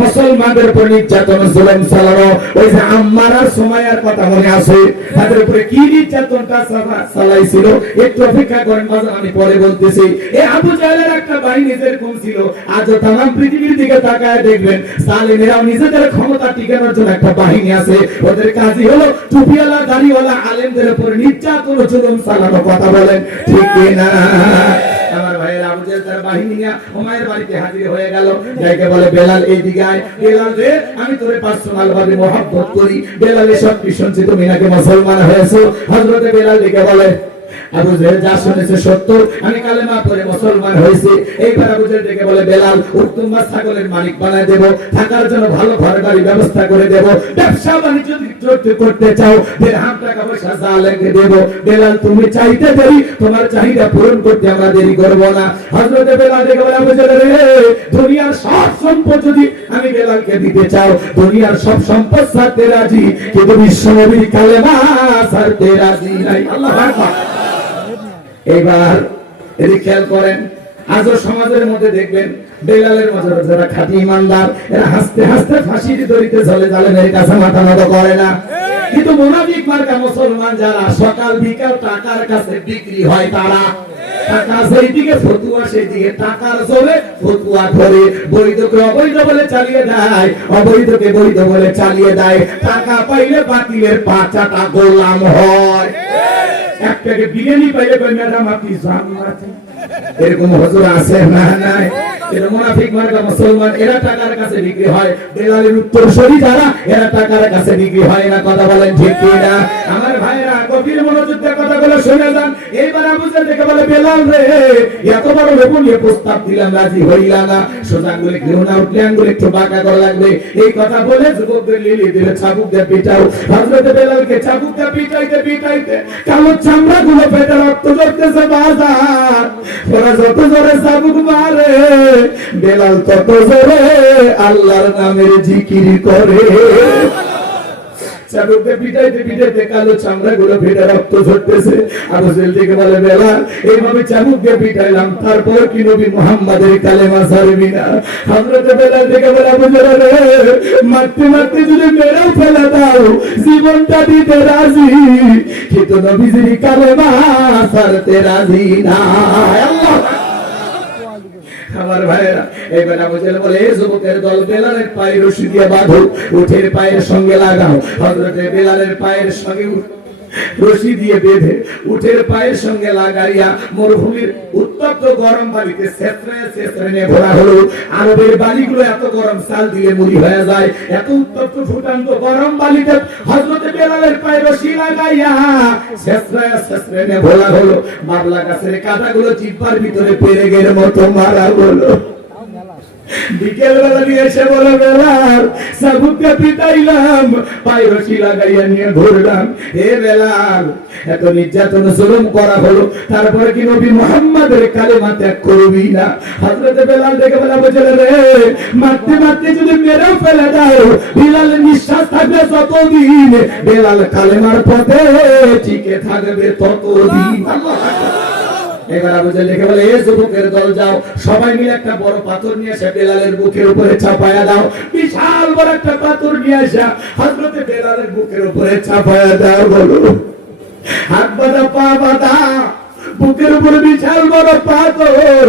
মুসলমানদের উপর নির্যাতন জুলুম চালানো। ওই যে আম্মার আর সুমাইয়ার কথা মনে আছে, তাদের উপরে কি নির্যাতনটা চালাইছিল, একটু অপেক্ষা করেন বাজার, আমি পরে বলতেছি। এই আবু জাহেলের একটা বাহিনী যেরকম ছিল, আজও তামাম পৃথিবীর দিকে তাকায় দেখবেন জালেমেরাও নিজেদের ক্ষমতা টিকানোর জন্য একটা বাহিনী আছে, ওদের কাজই হলো টুপিওয়ালা দাড়িওয়ালা আলেমদের উপর নির্যাতন জুলুম চালানো। কথা বলেন ঠিক কিনা? আমার ভাইয়ের আবু জাহেল তার বাহিনী নিয়ে উমাইয়ের বাড়িতে হাজির হয়ে গেল, যাইকে বলে বেলাল এইদিকে আয়, বেলাল রে আমি তোরে পার্সোনাল ভাবে মহব্বত করি, বেলাল এসব কি শুনছি তুমি নাকি মুসলমান হয়েছো? হযরতে বেলাল দিকে বলে আবু জাহেল যা শুনেছে সত্য, আমি কালেমা পড়ে মুসলমান হয়েছি। এইবার আবু জাহেল ডেকে বলে বেলাল উত্তমা ছাগলের মালিক বানায় দেব, থাকার জন্য ভালো ঘর বাড়ি ব্যবস্থা করে দেব, ব্যবসা বাণিজ্য যদি করতে চাও দিরহাম টাকা পয়সা যা লাগে দেব। বেলাল তুমি চাইতে দেরি, তোমার চাহিদা পূরণ করতে আমরা দেরি করব না। হযরতে বেলাল ডেকে বলে আবু জাহেল রে, দুনিয়ার সব সম্পদ যদি আমি বেলালকে দিতে চাও, দুনিয়ার সব সম্পদ ছাড়তে রাজি, কিন্তু বিশ্বনবীর কালেমা ছাড়তে রাজি নাই। আল্লাহু আকবার। এবার এদিকে খেয়াল করেন, আজও সমাজের মধ্যে দেখবেন বেলালের মধ্যে যারা খাঁটি ইমানদার, এরা হাসতে হাসতে ফাঁসির দড়িতে চলে, জালেমের কাছে মাথা নত করে না। কিন্তু মুনাফিক মার্কা মুসলমান যারা সকাল বিকাল টাকার কাছে বিক্রি হয়, তারা টাকা সেইদিকে ফতুয়া সেইদিকে টাকার জোরে ফতুয়া ধরে, বৈধকে অবৈধ বলে চালিয়ে দেয়, অবৈধকে বৈধ বলে চালিয়ে দেয়। টাকা পাইলে বাতিলের পাঁচাটা গোলাম হয়। এক প্যাকেট বিরিয়ানি পাইলে কই ম্যাডাম আপনি জান্নাতে, এরকম হুজুর আছে না? নাই। এরা মুনাফিক মার্কা মুসলমান, এরা টাকার কাছে বিক্রি হয়। বেলালের উত্তরসূরি যারা, এরা টাকার কাছে বিক্রি হয় না। কথা বলেন ঠিক কি না? আমার ভাইরা গভীর মনোযোগ দিয়ে কথাগুলো শুনে যান। এইবার আবু জাহেল দেখে বলে বেলাল রে, এত বড় লোভনীয় প্রস্তাব দিলাম, রাজি হইলা না, সোজা আঙ্গুলে কেউ না উঠলে আঙ্গুলে একটু বাঁকা করা লাগবে। এই কথা বলে যুবকদের লিলি দিলে চাবুক দিয়ে পিটাও। হযরতে বেলালকে চাবুক দিয়ে পিটাইতে পিটাইতে কালো চামড়া গুলো পেটে রক্ত ঝরতেছে বাজার। ওরা যত জোরে চাবুক মারে, বেলাল তত জোরে আল্লাহর নামের জিকির করে। চাবুকে পিটাইতে পিটাইতে কালো চামড়া গুলো ফেটে রক্ত ঝরতেছে। আবু জাহেল থেকে বলে বেলাল এইভাবে চাবুকে পিটাইলাম, তারপর কি নবী মুহাম্মাদের কালেমা ছাড়বি না? হযরতে বেলাল থেকে বলে আবু জাহেল রে, মারতে মারতে যদি মেরেও ফেলে দাও, জীবনটা দিতে রাজি, কিন্তু নবীজির কালেমা ছাড়তে রাজি না। আল্লাহ আমার ভাইরা, এবার আবু জাহেল বলে যুবকের দল, বেলালের পায়ে রশি দিয়ে বাঁধো, উটের পায়ের সঙ্গে লাগাও। হযরতে বেলালের পায়ের সঙ্গে রশি দিয়ে বেঁধে উটের পায়ের সঙ্গে লাগাইয়া মরুভূমির উত্তপ্ত গরম বালিতে ছেঁচড়ে ছেঁচড়ে নিয়ে ভরা হলো। আরবের বালিগুলো এত গরম, চাল দিলে মুড়ি হয়ে যায়, এত উত্তপ্ত ফুটান্ত গরম বালিতে হযরতে বেলালের পায়ে রশি লাগাইয়া ছেঁচড়ে ছেঁচড়ে নিয়ে ভরা হলো। বাবলা গাছের কাঁটাগুলো জিহ্বার ভিতরে পেরেকের মতো মারা হলো। বিকেল বেলা নিয়ে এসে বলে বেলাল চাবুকটা পিটাইলাম, পায়ে রশি লাগাইয়া নিয়ে ঘুরলাম। হে বেলাল, এত নির্যাতন জুলুম করা হলো, তারপরে কি নবী মুহাম্মাদের কালেমা ত্যাগ করবি না? হযরতে বেলাল দেখে বলে আবু জাহেল রে, মারতে মারতে যদি মেরেও ফেলে দাও, বেলালের নিঃশ্বাস থাকবে যতদিন, বেলাল কালেমার পথে টিকে থাকবে ততদিন। আল্লাহু আকবার। এবার আবু জাহেল দেখে বলে এই যুবকের দল যাও, সবাই মিলে একটা বড় পাথর নিয়ে এসে বেলালের বুকের উপরে চাপায়া দাও। বিশাল বড় একটা পাথর নিয়ে আসা হযরতে বেলালের বুকের উপরে চাপায়া দাও। বলো হাত বাঁধা পা বাঁধা, বুকের উপরে বিশাল বড় পাথর।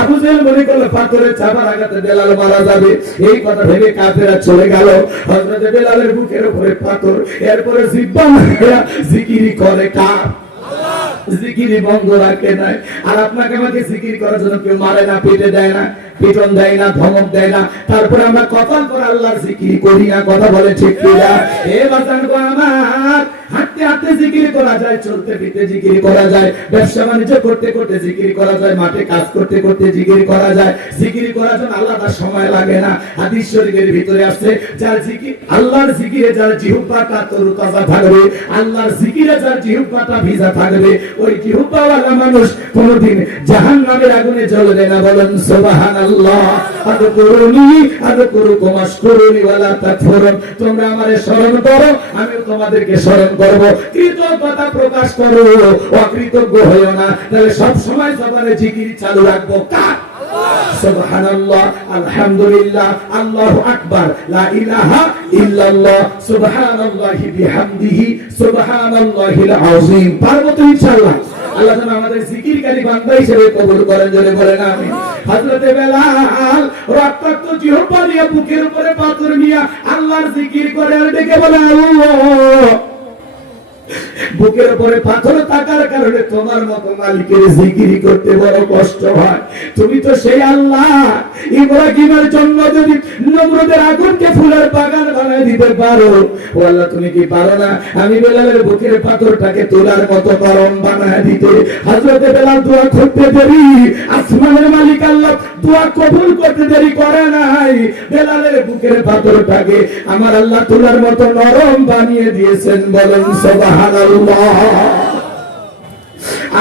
আবু জাহেল মনে করলো পাথরের চাপার আঘাতে বেলাল মারা যাবে, এই কথা ভেবে কাফেররা চলে গেল। হযরতে বেলালের বুকের উপরে পাথর, এরপরে জিহ্বা জিকির করে কার? জিকিরি বন্ধ রাখে নাই। আর আপনাকে আমাকে জিকির করার জন্য কেউ মারে না, পেটে দেয় না, পিটন দেয় না, ধমক দেয় না, তারপরে আমরা কপাল করে আল্লাহর জিকির করি না। কথা বলে ঠিক কিনা? এ বাজান গো আমার, হাঁটতে হাঁটতে জিকির করা যায়, চলতে ফিরতে জিকির করা যায়, ব্যবসা বাণিজ্য করতে করতে জিকির করা যায়, মাঠে কাজ করতে করতে জিকির করা যায়। জিকির করার জন্য আলাদা সময় লাগে না। হাদিস শরীফের ভিতরে আছে, যার জিকির, আল্লাহর জিকিরে যার জিহ্বাটা তরতাজা থাকবে, আল্লাহর জিকিরে যার জিহ্বাটা ভিজা থাকবে, ওই জিহ্বাওয়ালা মানুষ কোনদিন জাহান্নামের আগুনে জ্বলবে না। বলেন সুবহানাল্লাহ। আযকুরুনি আযকুরুকুম আশকুরুনি ওয়ালা তাকফুরুন। তোমরা আমারে স্মরণ করো, আমি তোমাদেরকে স্মরণ করব। কৃতজ্ঞতা প্রকাশ করো, অকৃতজ্ঞ হইও না। তাহলে সব সময় জবানে জিকির চালু রাখবো কার? সুবহানাল্লাহ, আলহামদুলিল্লাহ, আল্লাহু আকবার, লা ইলাহা ইল্লাল্লাহ, সুবহানাল্লাহি বিহামদিহি, সুবহানাল্লাহিল আযীম। পারবো তো ইনশাআল্লাহ? আল্লাহ যেন আমাদের জিকিরকারী বান্দা হিসেবে কবুল করেন, জোরে বলেন আমিন। হযরতে বেলাল রক্তাক্ত জিহ্বা নিয়ে বুকের উপরে পাথর নিয়ে আল্লাহর জিকির করে আর ডেকে বলে, আল্লাহ, বুকের উপরে পাথর থাকার কারণে তোমার মতো মালিকের জিকির করতে বড় কষ্ট হয়। তুমি তো সেই আল্লাহ, ইব্রাহিমের জন্য যদি নমরুদের আগুনকে ফুলের বাগান বানিয়ে দিতে পারো, ও আল্লাহ তুমি কি পারো না আমি বেলালের বুকের পাথরটাকে তোলার মতো গরম বানিয়ে দিতে? হযরতে বেলাল দোয়া করতে দেরি, আসমানের মালিক আল্লাহ দোয়া কবুল করতে দেরি করে নাই। বেলালের বুকের পাথরটাকে আমার আল্লাহ তোলার মতো নরম বানিয়ে দিয়েছেন। বলেন সুবহানাল্লাহ।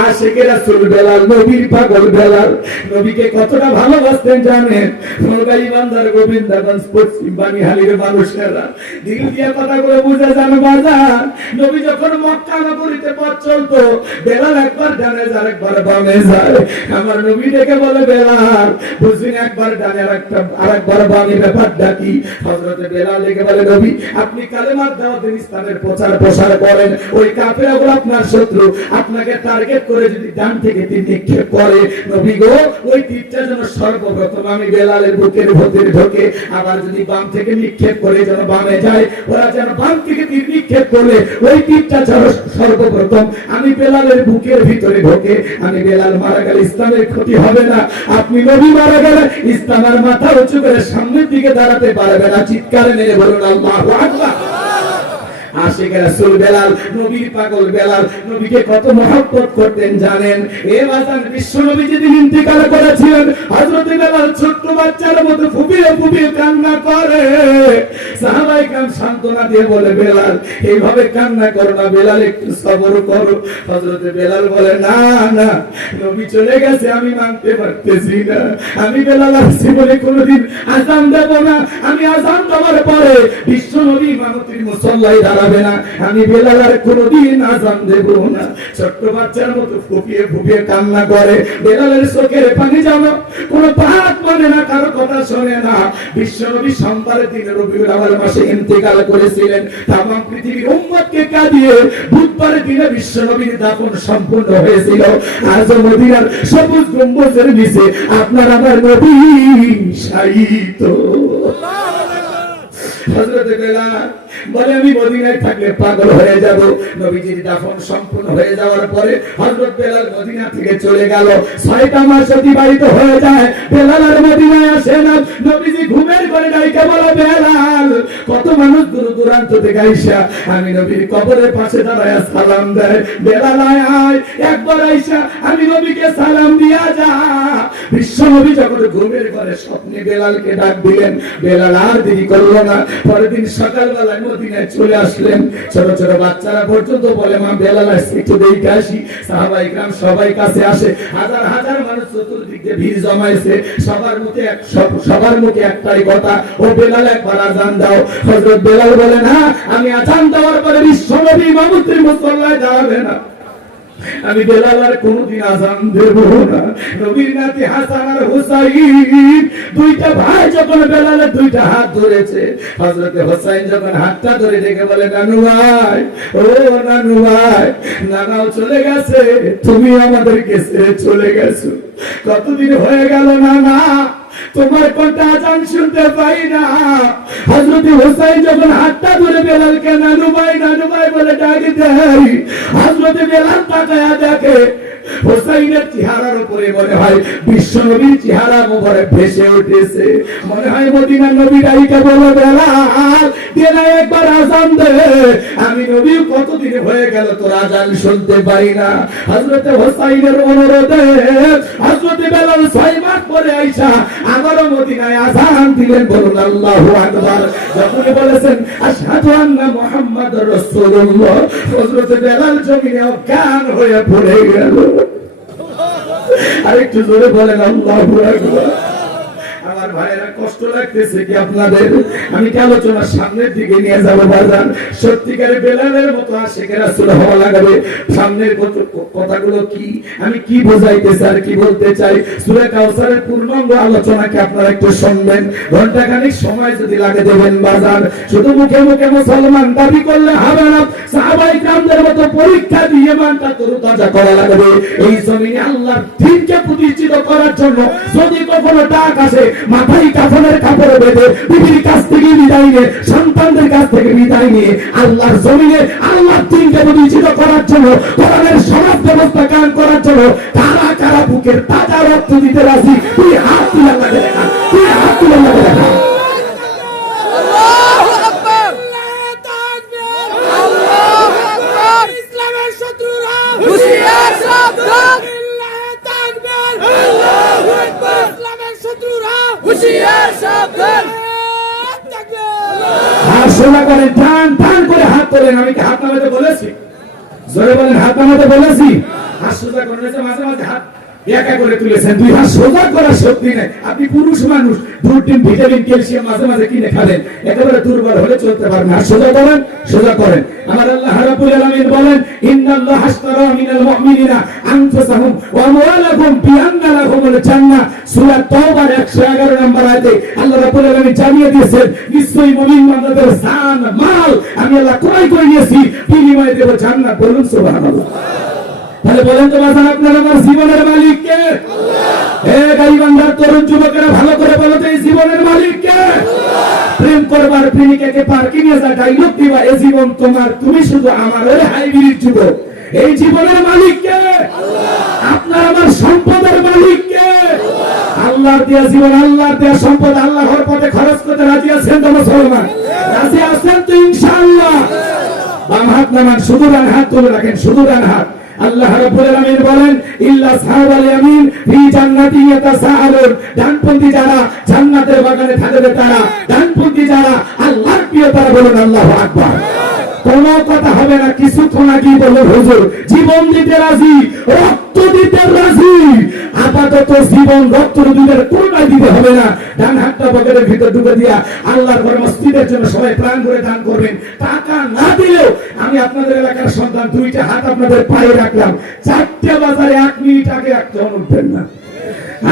আশিকে রাসূল বেলাল, নবীর পাগল বেলাল, নবীকে কতটা ভালোবাসতেন জানেন? নরগাই বান্দার গোবিন্দগঞ্জ পশ্চিম বানিহালির মানুষেরা দিল দিয়ে কথাগুলো বুঝে যান বাজার। নবী যখন মক্কা নগরীতে পথ চলতো, বেলাল একবার ডানে যায় একবার বামে যায়। আমার নবী ডেকে বলে, বেলাল বুঝিন একবার ডানে আরেকবার বামে, ব্যাপারটা কি? হযরতে বেলাল ডেকে বলে, নবী আপনি কালেমার দাওয়াত দিন, ইসলামের প্রচার প্রসার করেন, ওই কাফেরগুলো আপনার শত্রু, আপনাকে টার্গেট করে যদি ডান থেকে তীর নিক্ষেপ করে, নবী গো ওই তীরটা যেন সর্বপ্রথম আমি বেলালের বুকের ভিতরে ঢোকে, আবার যদি বাম থেকে নিক্ষেপ করে যেন বামে যায়, ওরা যেন বাম থেকে তীর নিক্ষেপ করলে ওই তীরটা যেন সর্বপ্রথম আমি বেলালের বুকের ভিতরে ঢোকে। আমি বেলাল মারা গেলে ইসলামের ক্ষতি হবে না, আপনি নবী মারা গেলে ইসলামের মাথা উঁচু করে সামনের দিকে দাঁড়াতে পারবে না। চিৎকারে মেরে বলুন আল্লাহু আকবার। আশিক রাসূল বেলাল, নবীর পাগল বেলাল, নবীকে কত মহব্বত করতেন জানেন? এ বাজান বিশ্ব নবী যেদিন ইন্তেকাল করেছিলেন, হযরত বেলাল ছোট্ট বাচ্চার মতো ফুপিয়ে ফুপিয়ে কান্না করে। সাহাবায়ে কেরাম সান্ত্বনা দিয়ে বলে, বেলাল এইভাবে কান্না করো না, বেলাল একটু সবর করো। হযরত বেলাল বলে, না না, নবী চলে গেছে আমি মানতে পারতেছি না, আমি বেলাল আসছি বলে কোনোদিন আযান দেব না, আমি আযান দেওয়ার পরে বিশ্ব নবী ইমামতির মুসল্লায় দাঁড়াবে না, আমি বেলাল আর কোনোদিন আযান দেব না। ছোট্ট বাচ্চার মতো ফুপিয়ে ফুপিয়ে কান্না করে। বেলালের চোখের পানি জানো কোন বাত মানে না, কারো কথা শোনে না। বিশ্বনবী সোমবারের দিনে রবিউল আউয়াল মাসে ইন্তেকাল করেছিলেন। তাম পৃথিবীর উম্মতকে কাঁদিয়ে বুধবারের দিনে বিশ্বনবীর দাফন সম্পূর্ণ হয়েছিল। আজ মদিনার সবুজ গম্বুজের নিচে আপনার আমার নবী শায়িত। হযরত বেলাল বলে, আমি মদিনায় থাকলে পাগল হয়ে যাব। নবীজির দাফন সম্পূর্ণ হয়ে যাওয়ার পরে হযরত বেলাল মদিনা থেকে চলে গেল। 6টা মাস অতিবাহিত হয়ে যায়, বেলাল আর মদিনায় আসে না। নবীজি ঘুমের ঘরে ডাইকা বলে, বেলাল, কত মানুষ দূর দূরান্ত থেকে আইসা আমি নবীর কবরের পাশে দাঁড়ায় সালাম দেয়, বেলাল আয় আয় একবার আইসা আমি নবীকে সালাম দিয়া যা। বিশ্ব নবী যখন ঘুমের ঘরে স্বপ্নে বেলালকে ডাক দিলেন, বেলাল আর দেরি করলো না, পরের দিন সকালবেলায় মদিনায় চলে আসলেন। ছোট ছোট বাচ্চারা পর্যন্ত বলে, মা বেলাল আসছে, একটু দেখে আসি। সাহাবায়ে কেরাম সবাই কাছে আসে, হাজার হাজার মানুষ চতুর্দিক দিয়ে ভিড় জমাইছে। সবার মুখে একটাই কথা, ও বেলাল একবার আযান দাও। হযরত বেলাল বলে, না, আমি আযান দেওয়ার পরে বিশ্ব নবী ইমামতির মুসল্লায় দাঁড়াবে না, আমি বেলাল আর কোনদিন আযান দেব না। নবীর নাতি হাসান আর হুসাইন দুইটা ভাই যখন বেলালের দুইটা হাত ধরেছে, হযরত হুসাইন যখন হাতটা ধরে রেখে বলে, নানু ভাই, ও নানু ভাই, নানাও চলে গেছে, তুমি আমাদেরকে ছেড়ে চলে গেছো, কতদিন হয়ে গেল নানা, তোমার কোনটা আযান শুনতে পাই না। হযরত হুসাইন যখন হাতটা ধরে বেলালকে নানু ভাই বলে ডাকে দেয়, হযরত বেলাল তাকায়া দেখে হুসাইনের চেহারার উপরে মনে হয় বিশ্বনবীর চেহারা মোবারক ভেসে উঠেছে। মনে হয় মদিনার নবী ডাইকা বলে, বেলাল দেনা একবার আযান দে, আমি নবী কতদিন হয়ে গেল তোর আযান শুনতে পাই না। হযরত হুসাইনের অনুরোধে হযরত বেলাল 6 মাস পরে আইসা আবারো মদিনায় আযান দিলেন। বলুন আল্লাহু আকবার। যখন বলেছেন আশহাদু আন্না মুহাম্মাদুর রাসূলুল্লাহ, হযরত বেলাল জমিনে অজ্ঞান হয়ে পড়ে গেল। আরেকটু জোরে বলেন আল্লাহু আকবার। আমার ভাইরা কষ্ট লাগতেছে কি আপনাদের? আমি কি আলোচনার সামনের দিকে নিয়ে যাবো বাজার? সত্যিকারে বেলালের মতো আশিকে রাসূল হওয়া লাগবে। সামনের কথাগুলো কি, আমি কি বোঝাইতেছি আর কি বলতে চাই, সূরা কাউসারের পূর্ণাঙ্গ আলোচনাকে আপনারা একটু শুনবেন। ঘন্টাখানিক সময় যদি লাগে দেবেন বাজার। শুধু মুখে মুখে মুসলমান দাবি করলে হবে না, সাহাবায়ে কিরামদের মতো পরীক্ষা দিয়ে মানটা তরুতাজা করা লাগবে। এই জমিনে আল্লাহর দ্বীনকে প্রতিষ্ঠিত করার জন্য যদি কখনো ডাক আসে, মাথায় কাফনের কাপড় বেঁধে বিবির কাছ থেকে বিদায় নিয়ে, সন্তানদের কাছ থেকে বিদায় নিয়ে আল্লাহর জমিনে আল্লাহর দ্বীনকে প্রতিষ্ঠিত করার জন্য, কোরআনের সমাজ ব্যবস্থা কায়েম করার জন্য কারা কারা বুকের তাজা রক্ত দিতে রাজি? তুই হাত তুলে লাগে দেখা, তুই হাত তুলে লাগে দেখা। আল্লাহু আকবার, আল্লাহু তাকবীর, আল্লাহু আকবার। ইসলামের শত্রুরা হুঁশিয়ার সাবধান, আল্লাহু তাকবীর, আল্লাহু আকবার। ইসলামের শত্রুরা হুঁশিয়ার সাবধান, আল্লাহু তাকবীর। হাত সোজা করে টান টান করে হাত তোলেন। আমি কি হাত নামাতে বলেছি? জোরে বলেন, হাত নামাতে বলেছি? হাত সোজা করে মাঝে মাঝে হাত একা করে তুলেছেন। দুই হাত সোজা করার শক্তি নেই। আপনি পুরুষ মানুষ, প্রোটিন ভিটামিন ক্যালসিয়াম মাঝে মাঝে কিনে খাবেন, একেবারে দুর্বল হলে চলতে পারবেন। হাত সোজা করেন, সোজা করেন। আমার আল্লাহ রাব্বুল আলামিন বলেন, ইন্নাল্লাহা আশতারা মিনাল মুমিনিনা আনফুসাহুম ওয়া আমওয়ালাহুম বিআন্না লাহুমুল জান্নাহ। সূরা তাওবার 111 নম্বর আয়াতে আল্লাহ রাব্বুল আলামিন জানিয়ে দিয়েছেন, নিশ্চয়ই মুমিন বান্দাদের জান মাল আমি আল্লাহ ক্রয় করে নিয়েছি, বিনিময়ে দেব জান্নাত। বলুন সুবহানাল্লাহ। তাহলে বলেন তো বাজান, আপনার আমার জীবনের মালিক কে? আল্লাহ। হে গাইবান্ধার তরুণ যুবকেরা ভালো করে বলো তো, এই জীবনের মালিক কে? আল্লাহ। প্রেম করবার প্রেমিকাকে পার্কে নিয়ে যা ডায়লগ দিবা, এই জীবন তোমার, তুমি শুধু আমার। ওরে হাইব্রিড যুবক, এই জীবনের মালিক কে? আল্লাহ। আপনার আমার সম্পদের মালিক কে? আল্লাহ। আল্লাহর দেয়া জীবন, আল্লাহর দেয়া সম্পদ আল্লাহর পথে খরচ করতে রাজি আছেন তো মুসলমান? রাজি আছেন তো ইনশাআল্লাহ? বাম হাত নামান, শুধু ডান হাত তুলে রাখেন, শুধু ডান হাত। আল্লাহ রাব্বুল আলামিন বলেন, ইল্লা সাহাবাল ইয়ামিন ফি জান্নাতি ইয়াতাসাআলুন। ডানপন্থী যারা জান্নাতের বাগানে থাকবে তারা, ডানপন্থী যারা আল্লাহর প্রিয় তারা। বলুন আল্লাহু আকবার। কোন কথা হবে না, কিছুক্ষণ আগে বললেন হুজুর জীবন দিতে রাজি, রক্ত দিতে রাজি। আপাতত জীবন রক্ত দিতে কোনটা দিতে হবে না। ডান হাতটা পকেটের ভিতর ঢুকে দিয়া আল্লাহর ঘরে মসজিদের জন্য সবাই প্রাণ করে দান করবেন। টাকা না দিলেও আমি আপনাদের এলাকার সন্তান, দুইটা হাত আপনাদের পায়ে রাখলাম। 4টে বাজারে 1 মিনিট আগে রাখতে উঠবেন না।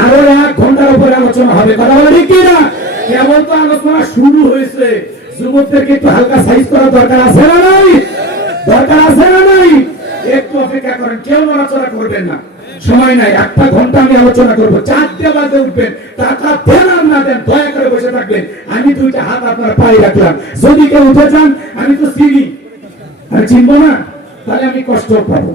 আরো 1 ঘন্টার উপরে আলোচনা হবে। কথা বলে ঠিক কিনা? কেবল তো আলোচনা শুরু হয়েছে। যুবকদেরকে একটু হালকা সাইজ করা দরকার আছে না নাই? দরকার আছে না নাই? একটু অপেক্ষা করেন, কেউ নড়াচড়া করবেন না, সময় নাই। 1টা ঘন্টা আমি আলোচনা করবো। 4টে বাজে উঠবেন, টাকা দেন আর না দেন দয়া করে বসে থাকবেন। আমি 2টা হাত আপনার পায়ে রাখলাম। যদি কেউ উঠে যান, আমি তো চিনি, আমি চিনবো না, তাহলে আমি কষ্ট পাবো।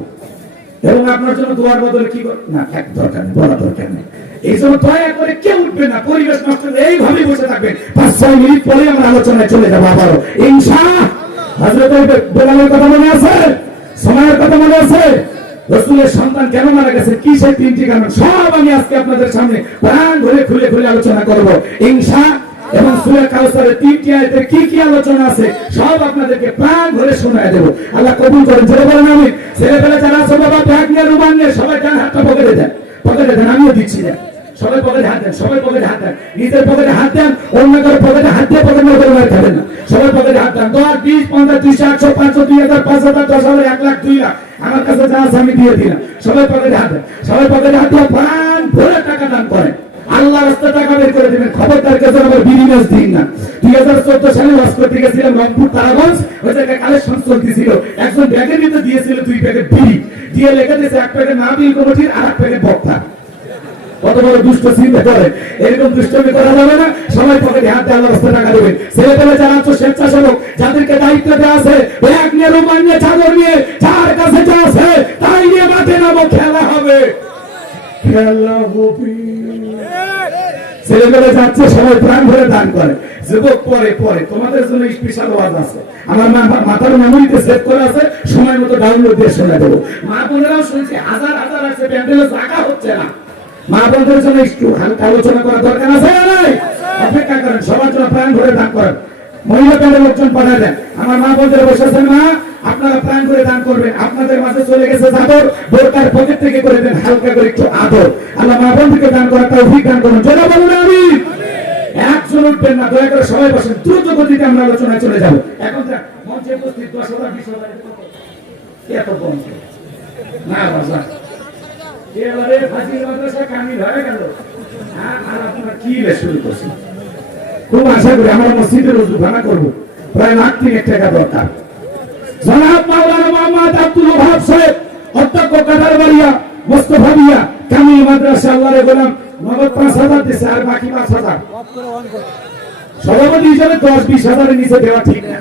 এবং আপনার জন্য দোয়ার বদলে কি না থাক দরকার নেই, বলা দরকার নেই। এই জন্য দয়া করে কেউ উঠবেন না, পরিবেশ নষ্ট হবে, এইভাবেই বসে থাকবেন। 5-6 মিনিট পরে আমরা আলোচনায় চলে যাবো আবারও ইনশাআল্লাহ। হযরত বেলালের কথা মনে আছে? সময়ের কথা মনে আছে? রাসূলের সন্তান কেন মারা গেছে, কি সেই 3টি কারণ, সব আমি আজকে আপনাদের সামনে প্রাণ ভরে খুলে খুলে আলোচনা করব ইনশাআল্লাহ। এবং সূরা কাউসারের 3টি আয়াতের কি কি আলোচনা আছে সব আপনাদেরকে প্রাণ ভরে শোনায় দেব। আল্লাহ কবুল করেন। জোরে বলেন আমিন। ছেলেবেলা যারা আছে বাবা, ব্যাগ নিয়ে রুমাল নিয়ে সবাই ডান হাতটা পকেটে দেন, পকেটে দেন। আমিও দিচ্ছি না, সবাই পকেটে হাত দেন, সবাই পকেটে হাত দেন। নিজের পকেটে হাত দেন, অন্য কারো পকেটে হাত দিয়ে পকেট নিয়ে করে খাবেন না। সবাই পকেটে হাত দেন। 10, 20, 50, 200, 100, 500, 2000, 5000, 10,000, 1 লাখ, 2 লাখ আমার কাছে যা আছে আমি দিয়ে দিলাম। সবাই পকেটে হাত দেন, সবাই পকেটে হাত দিয়ে প্রাণ ভরে টাকা দান করেন। আল্লাহ রাস্তায় টাকা বের করে দিবেন। খবরদার কাছে আবার বিরিয়াস দিন না। 2014 সালে ওয়াজ করতে গেছিলাম রংপুর তারাগঞ্জ, ওই জায়গায় কালেকশন চলতেছিল। একজন ব্যাগের ভিতরে দিয়েছিল 2 প্যাকেট বিড়ি, দিয়ে লেখা দিয়েছে 1 প্যাকেট নাবিল কমিটির আর 1 প্যাকেট বক্তা। কত বড় দুষ্ট চিন্তা করে, এরকম দুষ্টমি করা যাবে না। সবাই পকেটে হাত দিয়ে আল্লাহ রাস্তায় টাকা দেবেন। ছেলেপেলে যারা আছে স্বেচ্ছাসেবক, যাদেরকে দায়িত্ব দেওয়া আছে, ব্যাগ নিয়ে রুমাল নিয়ে চাদর নিয়ে যার কাছে যা আছে তাই নিয়ে মাঠে নামো, খেলা হবে, খেলা হবে। ছেলেমেয়ে যাচ্ছে, সবাই প্রাণ ভরে দান করে। যুবক পরে পরে তোমাদের জন্য স্পেশাল ওয়াজ আছে, আমার মাথার মেমোরিতে সেভ করে আছে, সময় মতো ডাউনলোড দিয়ে শোনা দেবো। মা বোনেরাও শুনছি, হাজার হাজার আছে, প্যান্ডেলে জায়গা হচ্ছে না। মা বোনদের জন্য একটু হালকা আলোচনা করা দরকার আছে না নাই? অপেক্ষা করেন, সবার জন্য প্রাণ ভরে দান করেন। মহিলা প্যান্ডেল লোকজন পাঠায় দেন। আমার মা বোনদের বসেছেন, মা আপনারা প্রাণ করে দান করবেন। আপনাদের মাঝে চলে গেছে চাদর, বোরকার পকেট থেকে করে দেন হালকা করে একটু আদর। আল্লাহ মা বোনদেরকে দান করার তৌফিক দান করুন। জোরে বলুন আমিন। একজন উঠবেন না, দয়া করে সবাই বসেন, দ্রুত গতিতে আমরা আলোচনায় চলে যাব। এখন যা মঞ্চে উপস্থিত 10,000 20,000 এত কম না বাজার এবারে ফাজিল মাদ্রাসা কামিল হয়ে গেল। আর আপনারা কি শুরু করছেন? খুব আশা করি আমরা মসজিদের উদ্বোধন করব, প্রায় লাখ 3 টাকা দরকার। জনাব মাওলানা মোহাম্মদ আব্দুল ওহাব সাহেব, অধ্যক্ষ কাটারবাড়িয়া মোস্তফা মিয়া কামিল মাদ্রাসা, আল্লাহর গোলাম, নগদ 5,000 দিয়েছে, আর বাকি 5,000 সভাপতি হিসেবে 10-20,000 নিচে দেওয়া ঠিক না।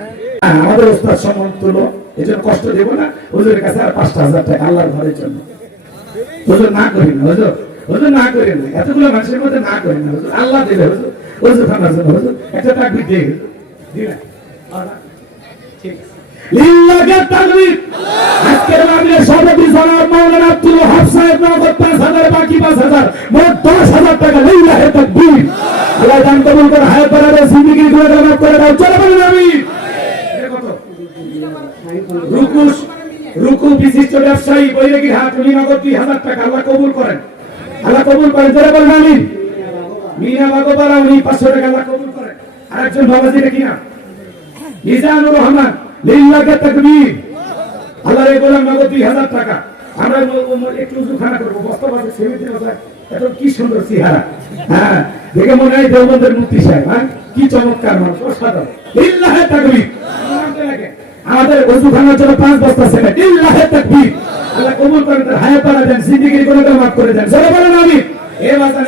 আমাদের ওস্তাদ সম্মান তুলো, এজন্য কষ্ট দেব না। হুজুরের কাছে আর 5,000 টাকা আল্লাহর ঘরের জন্য। হুজুর না করেন না, হুজুর না করেন না, এতগুলো মানুষের মধ্যে না করেন না, হুজুর আল্লাহ দেবে। হুজুর খানার জন্য হুজুর একটা তাকবীর দিয়ে দিবেন। ঠিক আছে, লিল্লাহি তাকবীর। আজকের মাহফিলের সভাপতি জনাব মাওলানা আব্দুল ওহাব সাহেব, নগদ 5,000, বাকি 5,000, মোট 10,000 টাকা। লিল্লাহি তাকবীর। আল্লাহ দান কবুল করে, হায়াত বাড়াবে, জিন্দেগি গুনাহ মাফ করে দাও। চলো বলুন আমিন। রুকু বিশিষ্ট ব্যবসায়ী বৈরাগী হাট, উনি নগদ 2,000 টাকা। আল্লাহ কবুল করেন, আল্লাহ কবুল করেন। চলো বলুন আমিন। মিনা বাগোপাড়া, উনি 500 টাকা। আল্লাহ কবুল করেন। আরেকজন বাবাজি দেখি না, মিজানুর রহমান, লিল্লাহি তাকবীর। আল্লাহর গোলাম, নগদ 2,000 টাকা। আমরা একটু উজুখানা করবো, বস্তাবাদে সেমিতে বসায়, এত কি সুন্দর চেহারা। হ্যাঁ, দেখে মনে হয় দেওবন্দের মুফতি সাহেব। হ্যাঁ, কি চমৎকার মানুষ, অসাধারণ। লিল্লাহি তাকবীর। আমাদের ওযুখানার জন্য 5 বস্তা সিমেন্ট। লিল্লাহি তাকবীর। আল্লাহ কবুল করেন, তার হায়াত বাড়া দেন, জিন্দেগির গুনাহ মাফ করে দেন। জোরে বলেন আমিন। এ বাজান,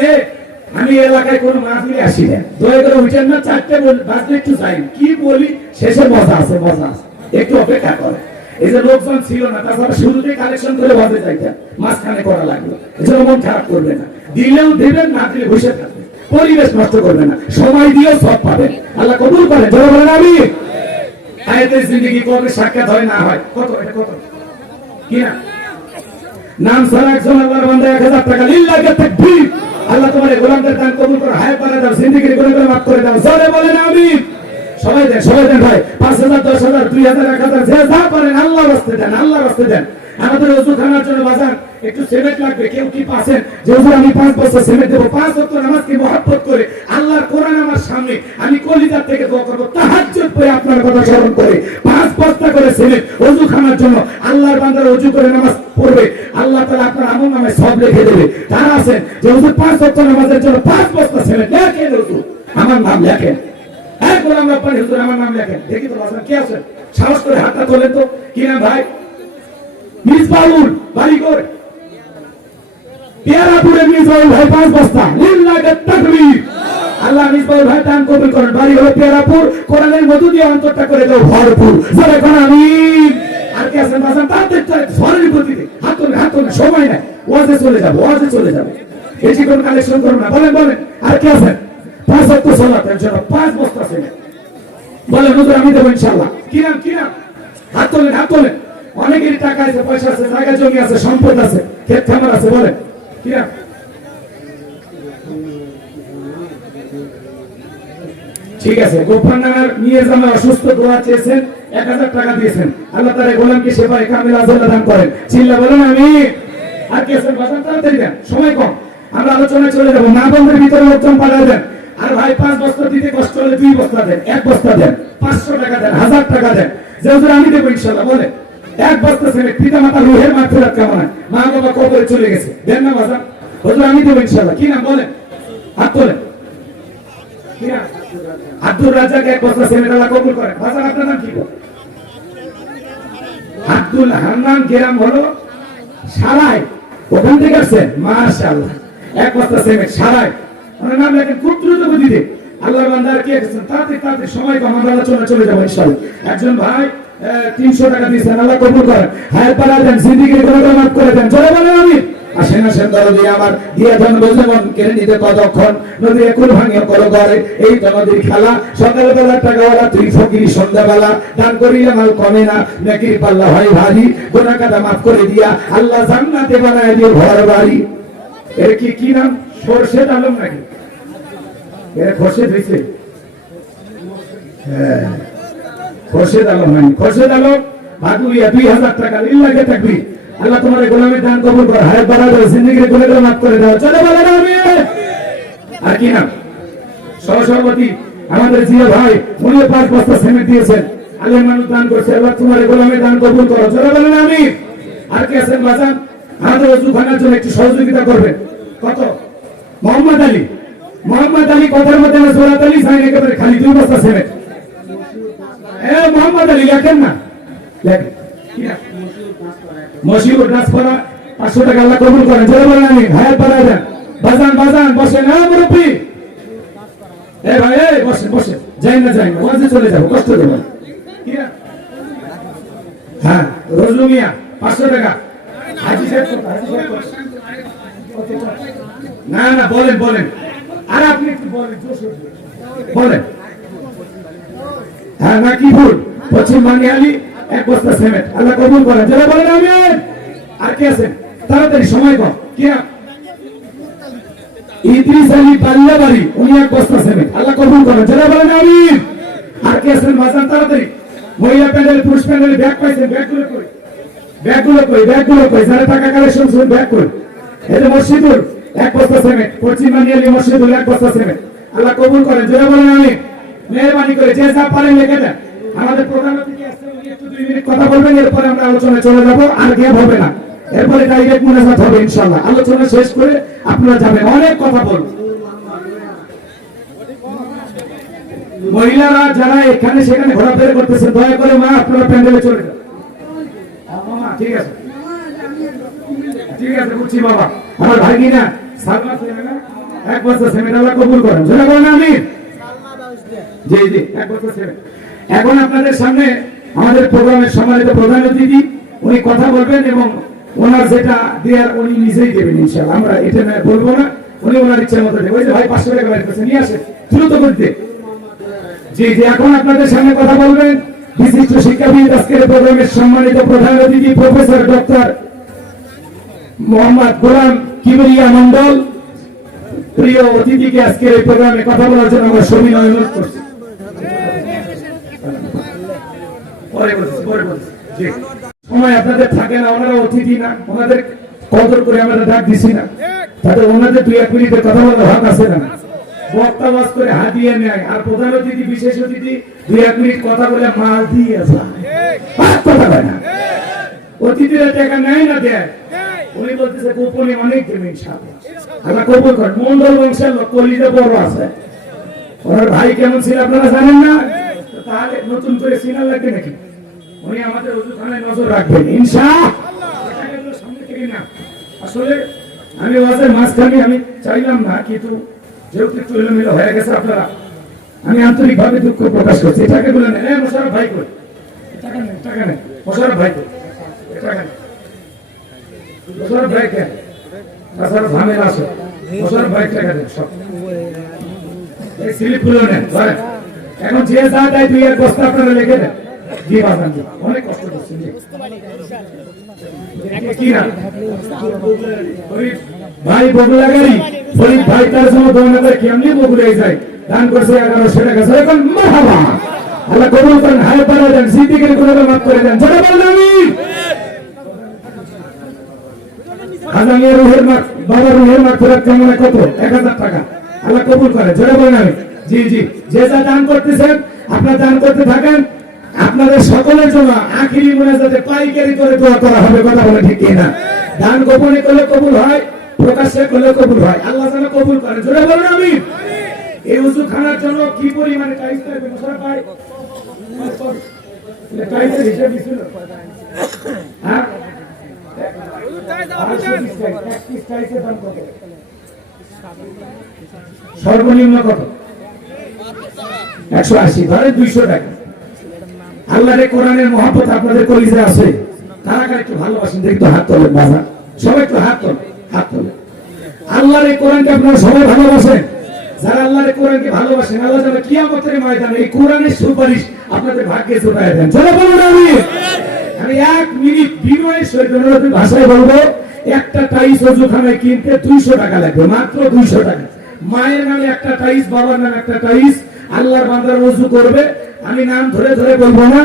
আমি এলাকায় কোনো মাহফিলে আসি না, দয়া করে উঠেন না। 4টে বাজলে একটু যাই, কি বলি শেষে মজা আছে, মজা আছে, একটু অপেক্ষা করে। এই যে লোকজন ছিল না, তাছাড়া শুরুতেই কালেকশন করে বাজে যাইতেন, মাঝখানে করা লাগলো। এজন্য মন খারাপ করবে না, দিলেও দেবেন, না দিলে বসে থাকবেন, পরিবেশ নষ্ট করবে না, সময় দিয়েও সব পাবেন। আল্লাহ কবুল করেন। জোরে বলেন আমিন। আয়াতের জিন্দেগি কবে সাক্ষাৎ হয় না হয়, কত এটা কত কি না? নাম ছাড়া একজন আল্লাহর বান্দা 1,000 টাকা। লিল্লাহি তাকবীর। আল্লাহ তোমার গোলামদের দান কবুল করে, হায়াত বাড়া দাও, জিন্দেগির গুনাহ মাফ করে দাও। জোরে বলেন আমিন। সবাই দেন, সবাই দেন ভাই। 5,000, 10,000, 2,000, 1,000, যে যা করেন আল্লাহর রাস্তায় দেন, আল্লাহর রাস্তায় দেন। আমাদের ওযুখানার জন্য বাজার একটু সিমেন্ট লাগবে। কেউ কি পাচ্ছেন যে হুজুর আমি 5 বস্তা সিমেন্ট দেব? 5 ওয়াক্ত নামাজকে মহব্বত করে, আল্লাহর কোরআন আমার সামনে, আমি কলিজার থেকে দোয়া করব, তাহাজ্জুদ পড়ে আপনার কথা স্মরণ করে 5 বস্তা করে সিমেন্ট ওযুখানার জন্য আল্লাহর বান্দারা ওযু করে নামাজ পড়বে, আল্লাহ তাআলা আপনার আমলনামায় সব লিখে দেবে। তারা আছেন যে হুজুর 5 ওয়াক্ত নামাজের জন্য 5 বস্তা সিমেন্ট লেখেন, হুজুর আমার নাম লেখেন। হ্যাঁ, গোলাম রব্বানী হুজুর আমার নাম লেখেন। দেখি তো বাজার কে আছেন, সাহস করে হাতটা তোলেন তো। কি নাম ভাই? মিসবাউল, বাড়ি করে পেয়ারাপুরের মিসবাউল ভাই, 5 বস্তা। লিল্লাহি তাকবীর। আল্লাহ মিসবাউল ভাই দান কবুল করেন। বাড়ি হলো পেয়ারাপুর, কোরআনের মধ্য দিয়ে অন্তরটা করে দাও ভরপুর। জোরে কোন আমিন। আর কে আছেন বাজান? তাদের ঝড়ের গতিতে হাত তোলেন, হাত তোলেন, সময় নাই, ওয়াজে চলে যাবো, ওয়াজে চলে যাবো, বেশি কোন কালেকশন করুন না। বলেন বলেন, আর কে আছেন? 5 ওয়াক্ত সালাতের জন্য 5 বস্তা ছিল। বলেন হুজুর আমি দেবো ইনশাআল্লাহ। কি নাম, কি নাম? হাত তোলেন, হাত তোলেন। অনেকেরই টাকা আছে, পয়সা আছে, জায়গা জমি আছে, সম্পদ আছে, ক্ষেত খামার আছে। বলেন কি নাম? ঠিক আছে, গোফার নামের নিয়ে জামা অসুস্থ, দোয়া চেয়েছেন, 1,000 টাকা দিয়েছেন। আল্লাহ তাআলা গোলামকে সেবায় কামিল আজল দান করেন। চিল্লা বলেন আমিন। আর কি আছেন বাজার? তাড়াতাড়ি দেন, সময় কম, আমরা আলোচনায় চলে যাবো। মা বোনদের ভিতরে লোকজন পাঠিয়ে দেন। আর ভাই 5 বস্তা দিতে কষ্ট হলে 2 বস্তা দেন, 1 বস্তা দেন, 500 টাকা দেন, 1000 টাকা দেন। যে হুজুর আমি দেবো ইনশাআল্লাহ। বলে 1 বস্তা সিমেন্ট, পিতা মাতা রুহের মাগফিরাত কামনা, মা বাবা কবরে চলে গেছে, দেন না বাজার? হুজুর আমি দেবো ইনশাআল্লাহ। কি নাম বলেন? হাত তোলেন। কি নাম? আব্দুর রাজ্জাক, 1 বস্তা সিমেন্ট। আল্লাহ কবুল করেন। বাজার আপনার নাম কি? আব্দুল হান্নান, গ্রাম হলো সারাই, ওখান থেকে আসছেন। মাশাআল্লাহ, 1 বস্তা সিমেন্ট সারাই। ওনার নাম লেখেন, খুব দ্রুত গতিতে। আল্লাহর বান্দার কি আছেন? তাড়াতাড়ি তাড়াতাড়ি, সময় কম, আমরা আলোচনা চলে যাবো ইনশাআল্লাহ। একজন ভাই 300 টাকা দিয়েছেন। আল্লাহ কবুল করেন, হায়াত বাড়া দেন, জিন্দেগির গুনাহ মাফ করে দেন। জোরে বলেন আমিন। আসেন আসেন দরদি আমার, দিয়া জন বলছে মন কেড়ে নিতে কতক্ষণ, নদী একুল ভাঙিয়া করো ঘরে, এই তো নদীর খেলা। সকালবেলা টাকাওয়ালা তুই ফকির, সন্ধ্যাবেলা দান করিলে মাল কমে না, নেকির পাল্লা হয় ভারী, গুনাহ কাটা মাফ করে দিয়া আল্লাহ জান্নাতে বানায় দিয়ে ঘর বাড়ি। এর কি নাম? খোরশেদ আলম নাকি? এর খোরশেদ হয়েছে? হ্যাঁ, খোরশেদ আলম নাই, খোরশেদ আলম ভাগুলিয়া, 2000 টাকা। লিল্লাহি তাকবীর। আল্লাহ তোমার গোলামের দান কবুল করে, হায়াত বাড়া দাও, জিন্দেগির গুনাহ মাফ করে দাও। চলে বলেন আমিন। আর কি নাম? সহসভাপতি আমাদের জিয়া ভাই, উনি 5 বস্তা সিমেন্ট দিয়েছেন। আলেম মানুষ দান করছে, এবার তোমার গোলামের দান কবুল করো, যারা বলেন আমিন। আর কে আছেন বাজান, আমাদের ওযুখানার জন্য একটু সহযোগিতা করবেন। কত? মোহাম্মদ আলী, মোহাম্মদ আলী কথার মধ্যে না, সোরাত আলী সাইন একেবারে খালি 2 বস্তা সিমেন্ট। মোহাম্মদ আলী লেখেন না, লেখেন মশিউর নাসপাড়া 500 টাকা আল্লাহ কবুল করেন, যারা বলেন আমিন। হায়াত বাড়ায় দেন। বাজান বাজান বসেন, না মুরব্বি, এ ভাই এই বসেন বসেন, যাই না ওয়াজে চলে যাবো, কষ্ট দেবেন। হ্যাঁ রজলু মিয়া 500 টাকা। হাজি সাহেব কত? হাজি সাহেব না না বলেন বলেন, আর আপনি একটু বলেন, বলেন। হ্যাঁ না কি ভুল, পশ্চিম বানিয়ালি 1 বস্তা সিমেন্ট, আল্লাহ কবুল করেন, যারা বলেন আমিন। আর কে আছেন তাড়াতাড়ি, সময় কম। কি ইদ্রিস আলী পাল্লাবাড়ি, উনি 1 বস্তা সিমেন্ট, আল্লাহ কবুল করেন, যারা বলেন আমিন। আর কে আছেন বাজান তাড়াতাড়ি, মহিলা প্যান্ডেল পুরুষ প্যান্ডেল ব্যাগ পাইছেন, ব্যাগগুলো কই, ব্যাগগুলো কই, যারা টাকা কালেকশন শুনুন ব্যাগ কই। এই যে মসজিদুল 1 বস্তা সিমেন্ট, পশ্চিম বানিয়ালি মসজিদুল 1 বস্তা সিমেন্ট, আল্লাহ কবুল করেন, যারা বলেন আমিন। মেহরবানি করে যে যা পারেন লিখে দেন। আমাদের প্রধান অতিথি আসছে, উনি একটু 2 মিনিট কথা বলবেন, এরপরে আমরা আলোচনায় চলে যাব, আর গ্যাপ হবে না, এরপরে ডাইরেক্ট মুনাজাত হবে ইনশাআল্লাহ। আলোচনা শেষ করে আপনারা যাবেন, অনেক কথা বলবো। মহিলারা যারা এখানে সেখানে ঘোরাফেরা করতেছেন, দয়া করে মা আপনারা প্যান্ডেলে চলে যান। মামা ঠিক আছে, ঠিক আছে বুঝছি বাবা। আমার ভাগি না সালমা ছেলে না, 1 বছর সিমেন্ট, আল্লাহ কবুল করেন, যারা বলেন আমিন। জি জি 1 বছর সিমেন্ট। এখন আপনাদের সামনে আমাদের প্রোগ্রামের সম্মানিত প্রধান অতিথি, উনি কথা বলবেন এবং ওনার যেটা দেয়ার উনি নিজেই দেবেন ইনশাআল্লাহ, আমরা এটা না বলবো না, উনি ওনার ইচ্ছা মতো দেবেন। ওই যে ভাই 500 টাকা বের করছে, নিয়ে আসেন দ্রুত করতে। জি জি এখন আপনাদের সামনে কথা বলবেন বিশিষ্ট শিক্ষাবিদ, আজকের প্রোগ্রামের সম্মানিত প্রধান অতিথি প্রফেসর ডক্টর মোহাম্মদ গোলাম কিবরিয়া মন্ডল। প্রিয় অতিথিকে আজকের এই প্রোগ্রামে কথা বলার জন্য আমরা সবিনয় অনুরোধ করছি। সময় আপনাদের থাকে না, ওনারা অতিথি না, ওনাদের কদর করে আমরা ডাক দিছি না, তাদের ওনাদের 2-1 মিনিটের কথা বলার হক আছে না। বক্তা বাস করে হাতিয়ে নেয়, আর প্রধান অতিথি বিশেষ অতিথি 2-1 মিনিট কথা বলে মাল দিয়ে যায়, কথা বলে না। অতিথিরা টাকা নেয় না দেয়, উনি বলতেছে গোপনে অনেক দেবে ইনশাআল্লাহ, আল্লাহ কবুল করেন। মন্ডল বংশের লোক, কলিজা বড় আছে, ওনার ভাই কেমন ছিল আপনারা জানেন না, তাহলে নতুন করে সিনা লাগবে নাকি? উনি আমাদের ওযুখানায় নজর রাখবেন ইনশাআল্লাহ। সামনে থেকে না, আসলে আমি ওয়াজের মাঝখানে আমি চাইলাম না, কিন্তু যেহেতু একটু এলোমেলো হয়ে গেছে আপনারা, আমি আন্তরিকভাবে দুঃখ প্রকাশ করছি। এটাকে বলে নেন, মোশাররফ ভাই কই, টাকা নেই, মোশাররফ ভাই কই, টাকা নেই, মোশাররফ ভাই কে, মোশাররফ ঝামেলা আছে, মোশাররফ ভাই টাকা দেন, সব এই স্লিপগুলো নেন। এখন যে যা দেয় 2-1 বস্তা আপনারা লিখে দেন। জি বাজান, অনেক কষ্ট করছেন কি না ভাই, বগুলা গাড়ি ফরিদ ভাই, তার জন্য দোয়া করে কেমনি বগুলে যায়, দান করছে 1100 টাকা। এখন মারহাবা, আল্লাহ কবুল করেন, হায়াত বাড়ায় দেন, সিদ্দিকের গুনাহ মাফ করে দেন, যারা বলেন আমিন। আজানের রুহের মাগ, বাবার রুহের মাগফিরাত কামনা কত? 1000 টাকা, আল্লাহ কবুল করেন, যারা বলেন আমিন। জি জি যে যা দান করতেছেন আপনারা দান করতে থাকেন, আপনাদের সকলের জন্য আখিরি মুনাজাতে পাইকারি করে দোয়া করা হবে, কথা বলে ঠিক কিনা? দান গোপনে করলে কবুল হয়, প্রকাশ্যে করলে কবুল হয়, আল্লাহ যেন কবুল করেন, যারা বলেন আমিন। এই ওযুখানার জন্য কি পরিমাণে টাইলস লাগবে মোশাররফ ভাই? টাইলসের হিসাব দিছিল, হ্যাঁ সর্বনিম্ন কত? 180, ধরে 200 টাকা। আল্লাহর কোরআনের মহব্বত আপনাদের কলিজে আছে, কারা কারা একটু ভালোবাসেন দেখি তো, হাত তোলেন বাবা, সবাই একটু হাত তোলেন, হাত তোলেন। আল্লাহর কোরআনকে আপনারা সবাই ভালোবাসেন, যারা আল্লাহর কোরআনকে ভালোবাসেন, আল্লাহ যেন কিয়ামতের ময়দানে এই কোরআনের সুপারিশ আপনাদের ভাগ্যে জোটায় দেন, যারা বলুন আমিন। আমি 1 মিনিট বিনয়ের সহিত অনুরোধের ভাষায় বলবো, একটা টাইলস ওযুখানায় কিনতে 200 টাকা লাগবে, মাত্র 200 টাকা। মায়ের নামে একটা টাইলস, বাবার নামে একটা টাইলস, আল্লাহর বান্দার ওযু করবে, আমি নাম ধরে ধরে বলবো না,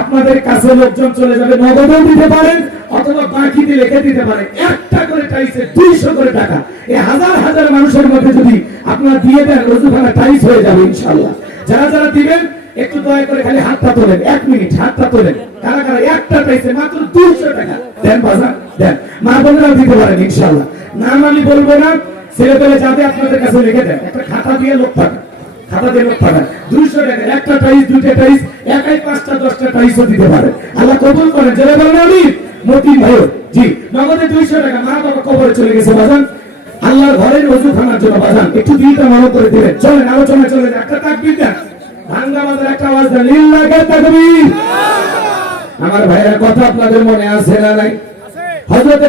আপনাদের কাছে লোকজন চলে যাবে, নগদও দিতে পারেন অথবা বাকিতে লিখে দিতে পারেন, একটা করে টাইসে 200 করে টাকা। এই হাজার হাজার মানুষের মধ্যে যদি আপনারা দিয়ে দেন, ওযুখানা টাইস হয়ে যাবে ইনশাআল্লাহ। যারা যারা দিবেন একটু দয়া করে খালি হাতটা তোলেন, 1 মিনিট হাতটা তোলেন। কারা কারা একটা টাইসে মাত্র 200 টাকা দেন? বাজার দেন, মা বোনেরাও দিতে পারেন ইনশাআল্লাহ। নাম আমি বলবো না, ছেলে পেলে যাবে আপনাদের কাছে লিখে দেন, একটা খাতা দিয়ে লোক পাঠান, খাতা দিয়ে লোক পাঠান। 200 টাকা একটা টাইস, দুইটা টাইস, একাই 5টা 10টা টাইসও দিতে পারে। আল্লাহ কবুল করেন। যারা বলেন আমি মতিন ভাই জি, নগদে 200 টাকা। মা বাবা কবরে চলে গেছে বাজান, আল্লাহর ঘরের ওযুখানার জন্য বাজান একটু দিলটা মনে করে দিবেন। চলেন আলোচনা চলে যায়। একটা তাকবীর দেন, ভাঙ্গা বাজার একটা আওয়াজ দেন, লিল্লাহি তাকবীর। আমার ভাইয়ের কথা আপনাদের মনে আছে না নাই? হযরত